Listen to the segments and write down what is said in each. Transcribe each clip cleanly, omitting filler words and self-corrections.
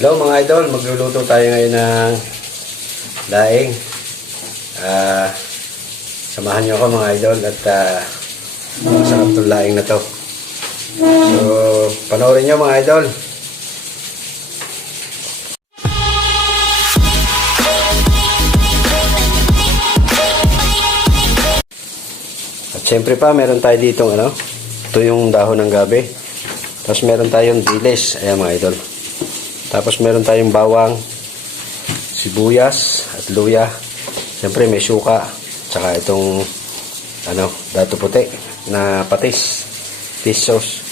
Hello mga idol, magluluto tayo ngayon ng daing. Samahan niyo ako mga idol at masarap itong daing na to. So, panoorin niyo mga idol. At syempre pa, meron tayo ditong ito yung dahon ng gabi. Tapos meron tayong dilis, ayan mga idol. Tapos meron tayong bawang, sibuyas at luya. Siyempre may suka, tsaka itong dato puti na patis, fish sauce.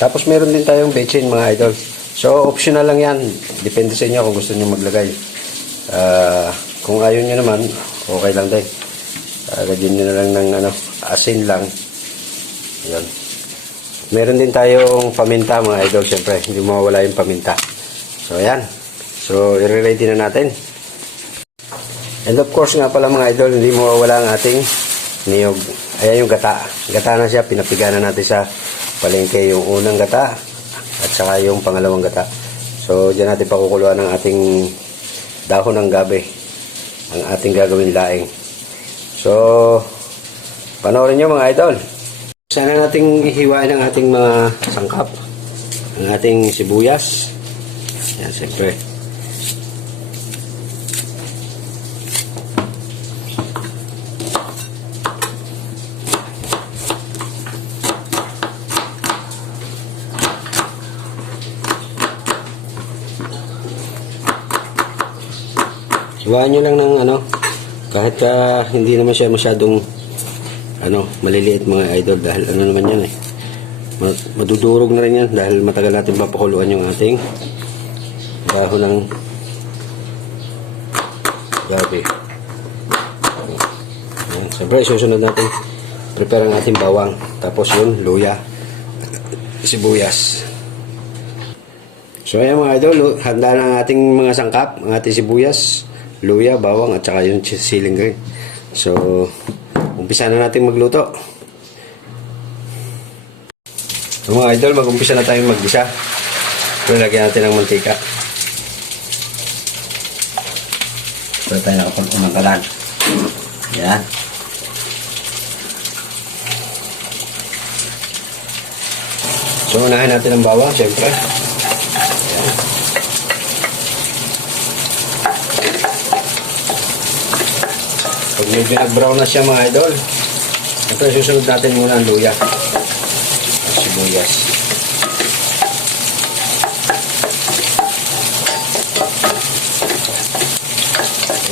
Tapos meron din tayong bechin mga idol. So optional lang yan, depende sa inyo kung gusto niyo maglagay. Kung ayaw niyo naman, okay lang din. Lagyan niyo na lang ng asin lang. Yan. Meron din tayong paminta mga idol, syempre hindi mawawala yung paminta. So ayan, so i-ready na natin. And of course nga pala mga idol, hindi mawawala ang ating niyog. Ayan yung gata, gata na siya, pinapiga na natin sa palengke yung unang gata at saka yung pangalawang gata. So dyan natin pakukuluan ng ating dahon ng gabi, ang ating gagawin laing. So panoorin nyo mga idol. Sana nating ihiwain ang ating mga sangkap, ang ating sibuyas. Yan, siyempre. Hiwain nyo lang ng kahit hindi naman siya masyadong maliliit mga idol, dahil naman yan madudurog na rin yan dahil matagal natin papakuluan yung ating dahon ng gabi. Siyempre susunod natin prepare ang ating bawang, tapos yun luya, sibuyas. So ayan mga idol, handa na ang ating mga sangkap, ang ating sibuyas, luya, bawang at saka yung siling green. So umpisa na natin magluto. So, mga idol, mag-umpisa na tayong mag-gisa. So, lagyan natin ng mantika. So, tayo nakapag-umangkalan. Yan. So, unahin natin ang bawang, siyempre. Yan. Pag medyo nag-brown na siya mga idol, ito susunod natin muna ang luya at sibuyas.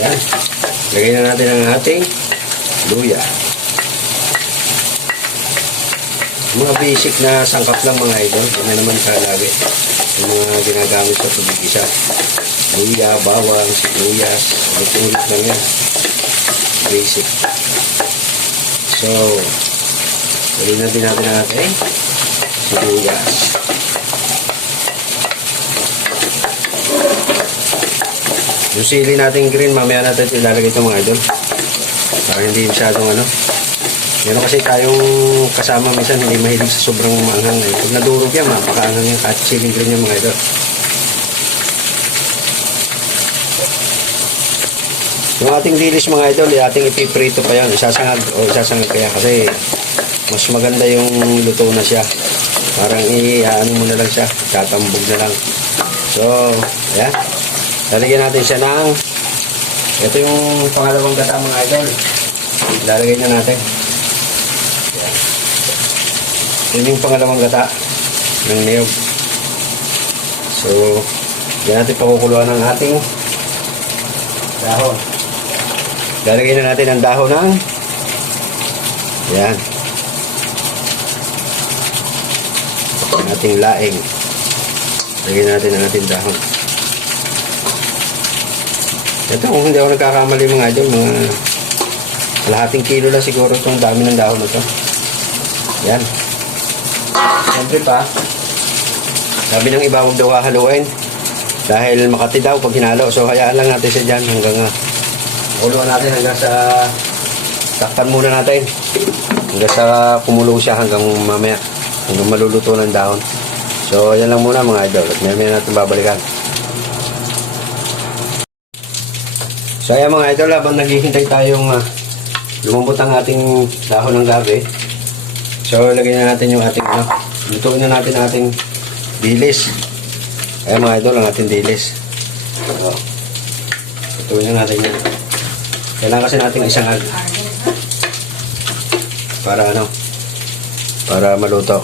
Ayan, lagay na natin ang ating luya. Mga basic na sangkap lang mga idol, ano naman kalagi yung mga ginagamit sa pag-igisa. Luya, bawang, sibuyas, ulit-ulit lang yan, basic. So lagyan natin ang ating sibuyas. Yung sili natin green, mamaya natin ilalagay ito mga idol para hindi masyadong meron kasi tayong kasama minsan hindi mahilig sa sobrang maanghang. Pag nadurog yan, mapakaanghang yung kahit sili green yung mga idol. Yung ating dilis mga idol, ating ipiprito pa yan. Isasangag kaya kasi mas maganda yung luto na siya. Parang mo na lang siya, tatambog na lang. So, ayan. Lalagyan natin siya ng ito yung pangalawang gata mga idol. Lalagay na natin. Ayan. Yun yung pangalawang gata ng niyog. So, yan natin pakukuluan ng ating dahon. Lalagay na natin ang dahon ng yan ang ating laing. Lagyan natin ang ating dahon. Ito, kung hindi ako nagkakamali mga idol, mga kalahating kilo lang siguro itong dami ng dahon na ito. Yan. Siyempre pa, sabi ng iba, huwag daw haluin dahil makati daw pag hinalo. So hayaan lang natin siya dyan hanggang kuluan natin hanggang sa takpan muna natin hanggang sa kumulo siya hanggang mamaya, hanggang maluluto ng dahon. So, yan lang muna mga idol. At may natin babalikan. So, ayan mga idol, habang naghihintay tayong lumambot ang ating dahon ng gabi. So, lagyan na natin yung ating, lutuin na natin ang ating dilis. Ayan mga idol, ang ating dilis. So, lutuin na natin yan. Kailangan kasi natin isang para maluto.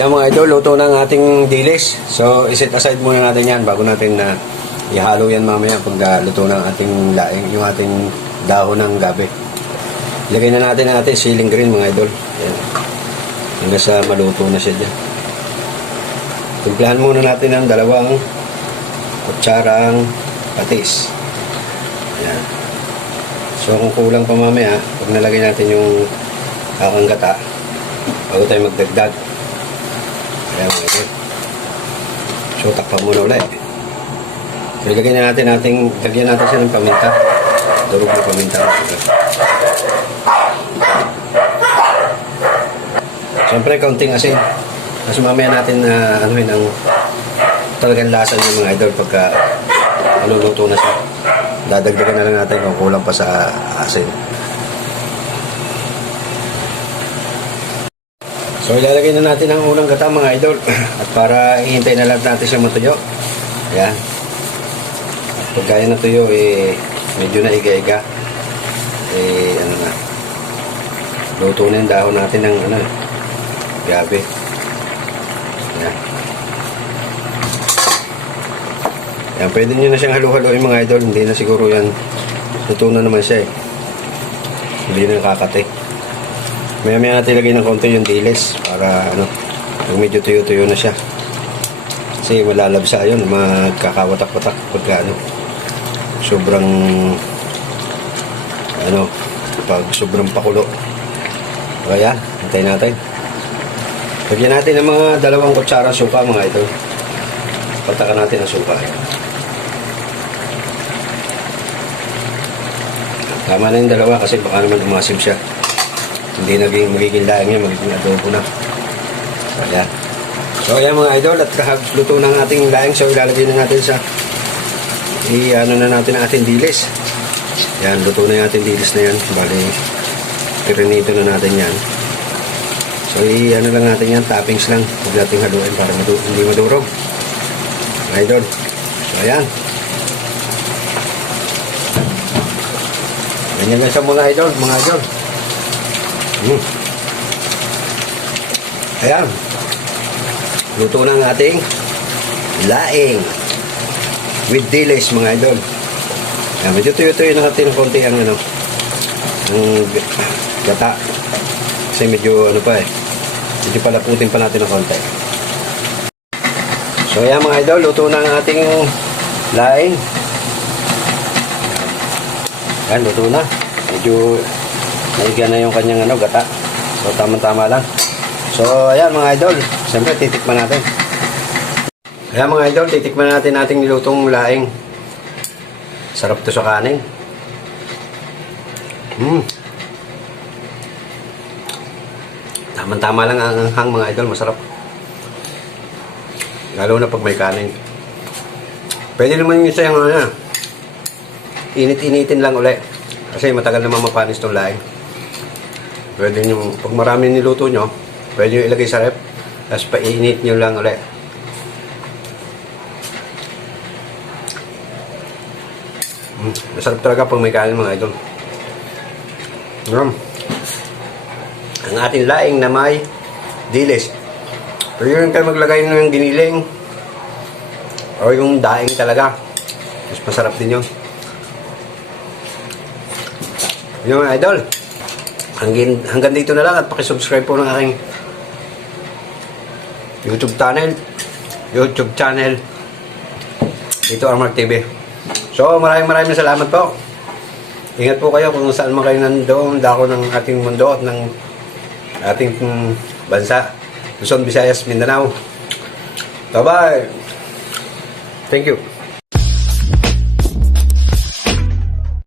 Diyan mga idol, luto na ang ating dilis. So, iset aside muna natin yan bago natin na ihalo yan mamaya pag luto na ang ating laing, yung ating dahon ng gabi. Ilagay na natin ang ating siling green mga idol. Yan. Hanggang sa maluto na siya dyan. Timplahan muna natin ang 2 kutsarang patis. Yan. So, kung kulang pa mamaya, pag nalagay natin yung kakang gata, bago tayo magdagdag. Ayan mga idol. So, takpan muna ulit. So, ilagay na natin lagyan natin siya ng paminta. Durog na paminta. Siyempre, kaunting asin. Kasi mamaya natin anuhin ang talagang lasa ng mga idol pagka maluluto na siya. Dadagdagan na lang natin kung kulang pa sa asin. So, ilalagay na natin ang unang gata mga idol. At para ihintay na lang natin siya matuyo. Ayan. Pagka yan natuyo, medyo na iga-iga. Luto na yung dahon natin ng gabi. Ayan. Ayan, pwede nyo na siyang halo-haloin mga idol. Hindi na siguro yan. Luto na naman siya Hindi na nakakate. Maya-maya natin ilagay ng konti yung dilis para pag medyo tuyo-tuyo na siya. Kasi malalabsa yun, magkakawatak-watak pagka sobrang pag sobrang pakulo. Kaya, hintayin natin. Lagyan natin ng mga 2 kutsara suka mga idol. Patakan natin ang suka. Tama na yung 2 kasi baka naman umasim siya. Hindi magiging laing yan, magiging adobo na. Ayan. So, ayan mga idol, at luto ng ating laing. So, ilalagay na natin sa na natin ang ating dilis. Ayan, luto na yung ating dilis na yan. Bali, pirinito na natin yan. So, lang natin yan, toppings lang. Huwag natin haluin para hindi madurog. Idol. So, ayan. Ganyan lang siya mga idol. Ayan. Luto na ang ating laing with dilis mga idol. Ayan, medyo tuyo-tuyo na natin ng konti ang gata. Kasi medyo medyo palaputin pa natin ng konti. So ayan mga idol, luto na ang ating laing. Ayan, luto na. Medyo naiga na yung kanyang gata. So tama-tama lang. So ayan mga idol, siyempre titikman natin. Ayan mga idol, titikman natin ating nilutong laing. Sarap to sa kanin. Tama-tama lang ang anghang mga idol, masarap. Lalo na pag may kanin. Pwede naman yung sayang init-initin lang ulit. Kasi matagal naman mapanis itong laing. Pwede nyo, pag marami niluto nyo, pwede nyo ilagay sa rep. Tapos painit nyo lang ulit. Masarap talaga pag may kanin mga idol. Ang ating laing na may dilis. Pero yun kayo maglagay ng giniling o yung daing talaga. Mas masarap din yun. Yun mga idol. Hanggang dito na lang at pakisubscribe po ng aking YouTube channel. Dito Armark TV. So maraming salamat po. Ingat po kayo kung saan man kayo nandoon dako ng ating mundo at ng ating bansa. Luzon, Visayas, Mindanao. Bye-bye. Thank you.